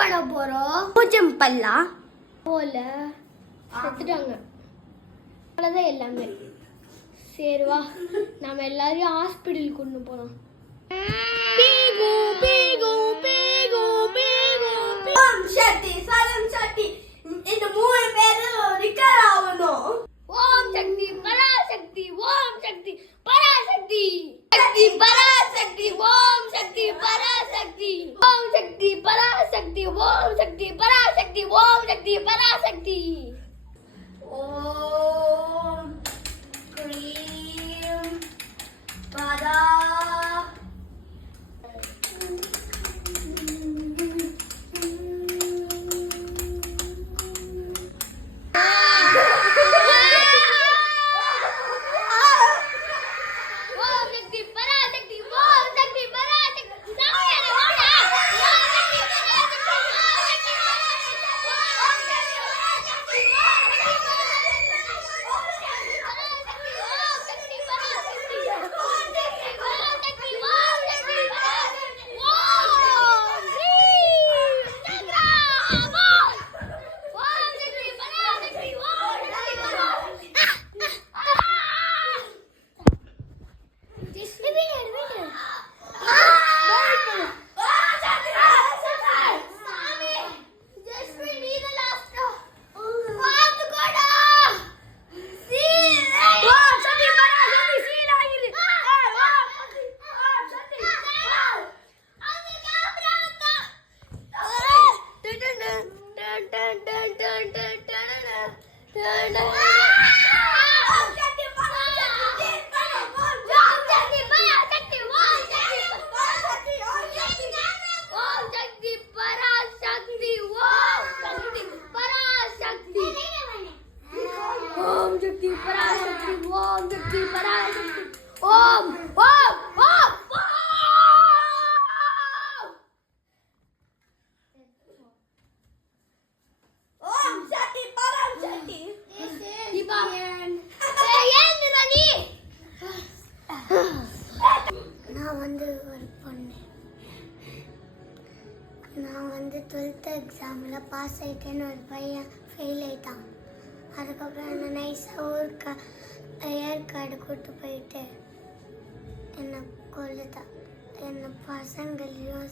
பண்ண போறோம்? பூஜம் பண்ணலாம் போல செத்துட்டாங்க. அவ்வளோதான் எல்லாமே. சரி வா, நம்ம எல்லாரையும் ஹாஸ்பிட்டலுக்கு கொண்டு போகலாம். ஓம் சக்தி சரம் சக்தி இந்த மூணு பேரும் ரிக்கர் ஆகணும். ஓம் சக்தி பராசக்தி, ஓம் சக்தி பராசக்தி, சக்தி பராசக்தி ஓம் சக்தி பராசக்தி, ஓம் சக்தி பராசக்தி, ஓம் சக்தி பராசக்தி, ஓம் சக்தி பராசக்தி. ஓம் க்ரீம் பரா நான் 12th எக்ஸாமில் பாஸ் ஆகிட்டேன்னு ஒரு பையன் ஃபெயில் ஆகிட்டான். அதுக்கப்புறம் என்ன நைஸாக ஏற்காடு கூப்பிட்டு போயிட்டு என்னை கொல்லுதான். என்னை பசங்களையும்